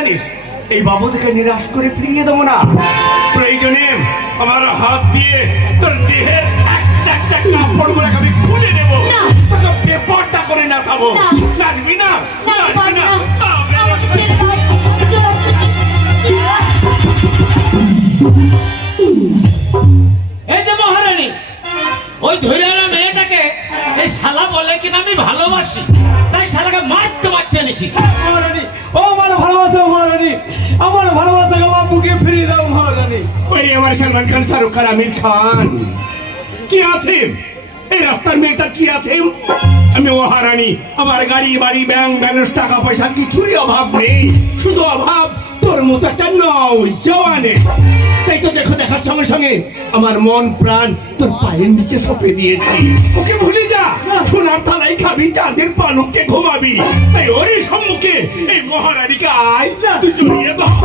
জানিস এই বাবুদেরকে নিরাশ করে ফিরিয়ে দেবো না। প্রয়োজনে আমার হাত দিয়ে তোর দেহের একটা একটা কাপড় গুলো আমি খুলে নেবো, তোকে বেপরটা করে না খাবো। নাচবি না? নাচবি না? এই যে মহারানী, ওই ধরে আনা মেয়েটাকে এই শালা বলে কিনা আমি ভালোবাসি, তাই শালাকে মারতে মারতে এনেছি। মহারানী, ও আমার ভালোবাসা মহারানী, আমার ভালোবাসাকে আমার মুখে ফিরিয়ে দাও মহারানী। ওই আমার সলমান খান, শাহরুখ খান, আমির খান কি আছে এই রাস্তার মেয়েটা? কি আছে? আমি মহারানী, আমার গাড়ি বাড়ি ব্যাংক ব্যালেন্স টাকা পয়সা কিছুরই অভাব নেই, শুধু অভাব তোর মতো একটা নয় জওয়ানে। তাই তো দেখো, দেখার সঙ্গে সঙ্গে আমার মন প্রাণ তোর পায়ের নিচে সঁপে দিয়েছি। ওকে ভুলে যা, সোনার থালায় খাবি, চাঁদের পালকে ঘুমাবি। তাই ওরই সম্মুখে এই মহারানীকে আয় তুই জড়িয়ে দাও।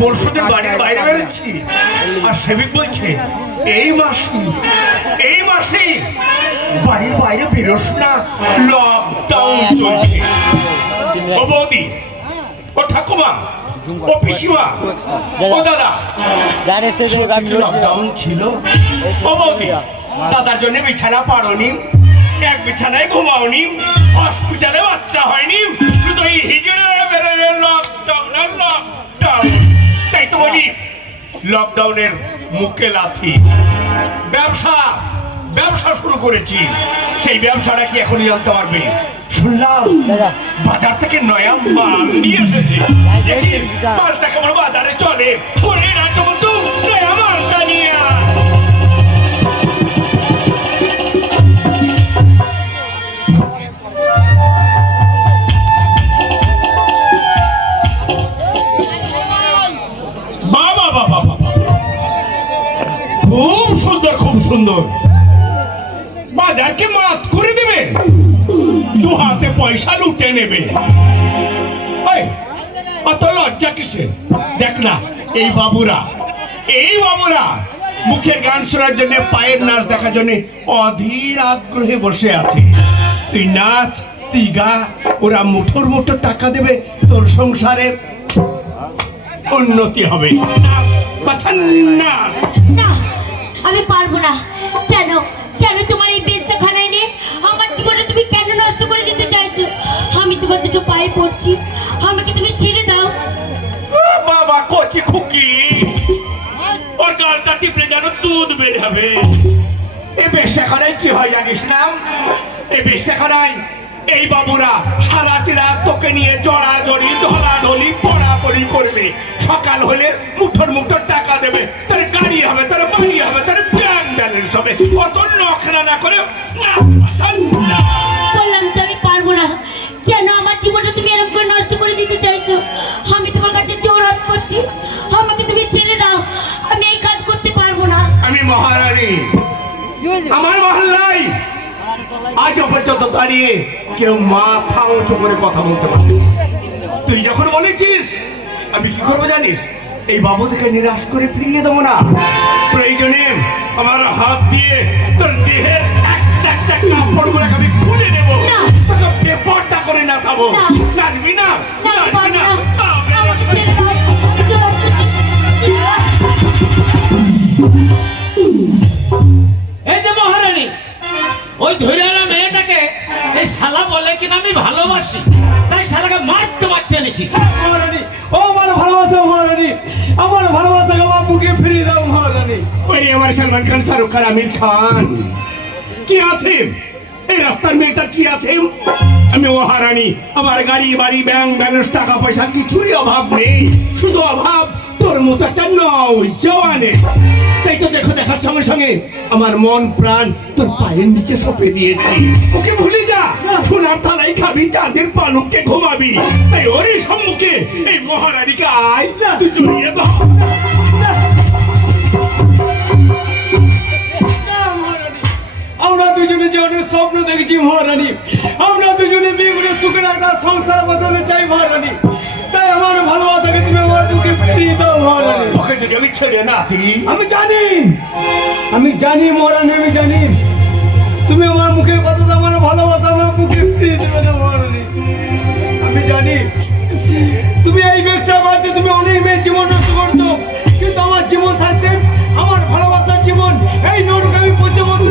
পরশুদিন বাড়ির বাইরে বেরোচ্ছি আর সেবিক বলছে এই মাসে বাড়ির বাইরে বেরোস না, লকডাউন চলছে। ও বৌদি, ও ঠাকুমা, ও পিসিমা, ও দাদা, লকডাউন ছিল। ও বৌদি, দাদার জন্য বিছানা পারোনি, এক বিছানায় ঘুমাওনি, হসপিটালে বাচ্চা হয়নি, শুধু এই হিজড়ে বেরোলে লকডাউন আর লকডাউন। তাই তো বলি লকডাউনের মুখে লাথি। ব্যবসা শুরু করেছি, সেই ব্যবসাটা কি এখনই জানতে পারবে? শুনলাম বাজার থেকে নয়া মাল নিয়ে এসেছে, মালটা কেমন বাজারে চলে, নয়া মালটা নিয়ে সুন্দর, খুব সুন্দর। বাজারকে মাত করে দেবে, দু হাতে পয়সা লুটে নেবে। এই, অত লজ্জা কিসের? দেখ না, এই বাবুরা মুখের গান শোনার জন্য, পায়ের নাচ দেখার জন্য অধীর আগ্রহে বসে আছে। তুই নাচ, তুই গা, ওরা মুঠোর মুঠো টাকা দেবে, তোর সংসারের উন্নতি হবে। নাচ, বাছা, নাচ। না, আমি পারবো না। কেন কেন তোমার এই বেশ্যাখানায় নিয়ে আমার জীবনে তুমি কেন নষ্ট করে দিতে চাইছো? আমি তোমার দুটো পায়ে পড়ছি, আমাকে তুমি ছেড়ে দাও। বাবা কচি খুকি, ওর গালটা টিপলে যেন দুধ বের হবে। এই বেশ্যাখানায় কি হয় জানিস না? এই বেশ্যাখানায় এই বাবুরা সারাটি রাত তোকে নিয়ে জড়াজড়ি, ধরাধরি, পড়াপড়ি করবে। সকাল হলে মুঠোর মুঠোর টাকা দেবে, তার গাড়ি হবে, তার বাড়ি হবে, তার ব্যাংক ব্যালেন্স হবে। অত নখরা না করে বললাম তো আমি পারবো না। কেন আমার জীবনটা তুমি এরকম করে নষ্ট করে দিতে চাইছো? আমি তোমার কাছে জোরাত করছি, আমাকে তুমি ছেড়ে দাও। আমি এই কাজ করতে পারবো না। আমি মহারানী, আমার মহল্লায় আজ পর্যন্ত দাঁড়িয়ে কেউ মাথা উঁচু করে কথা বলতে পারে। তুই যখন বলেছিস, আমি কি করবো জানিস? এই বাবুদেরকে নিরাশ করে ফিরিয়ে দেবো না। প্রয়োজনে আমার হাত দিয়ে তোর দেহের একটা একটা কাপড় গুলো আমি খুলে নেবো, না। তোকে বেপরটা করে না খাবো। না। নাচবি না, না, নাচবি পারবো না। না। আমাকে ছেড়ে দাও। জোরাত এই যে মহারানী, ওই ধরে আনা মেয়েটাকে এই শালা বলে কিনা আমি ভালোবাসি, তাই শালাকে মারতে মারতে এনেছি। মহারানী, ও আমার ভালোবাসা মহারানী, আমার ভালোবাসাকে আমার মুখে ফিরিয়ে দাও মহারানী। ওই আমার সলমান খান, শাহরুখ খান, আমির খান কি আছে? এই রাস্তার মেয়েটা কি আছে? আমি মহারানী, আমার গাড়ি বাড়ি ব্যাংক ব্যালেন্স টাকা পয়সা কিছুরই অভাব নেই। শুধু অভাব তোর মতো একটা নয় জওয়ানে। তাই তো দেখো, দেখার সঙ্গে সঙ্গে আমার মন প্রাণ তোর পায়ের নিচে সঁপে দিয়েছি। ওকে ভুলে যা, সোনার থালাই খাবি, চাঁদের পালকে ঘুমাবি। তাই ওরই সম্মুখে এই মহারানীকে আয়, তুই জড়িয়ে দাও। না মহারানী, আমরা দুজনে যে অনেক স্বপ্ন দেখেছি মহারানী, আমরা দুজনে বিয়ে করে সুখের একটা সংসার বসাতে চাই মহারানী। তাই আমার ভালোবাসাকে তুমি আমার মুখে ফিরিয়ে দাও মহারানী। ওকে যদি আমি ছেড়ে না দিই, আমি জানি মহারানী, আমি জানি তুমি আমার মুখের কথা, আমার ভালোবাসা আমার মুখে ফিরিয়ে দেবে না মহারানী। আমি জানি তুমি এই ব্যবসা বাদে তুমি অনেক মেয়ের জীবন নষ্ট করছো, কিন্তু আমার জীবন থাকতে আমার ভালোবাসার জীবন এই নরক আমি পচে মতো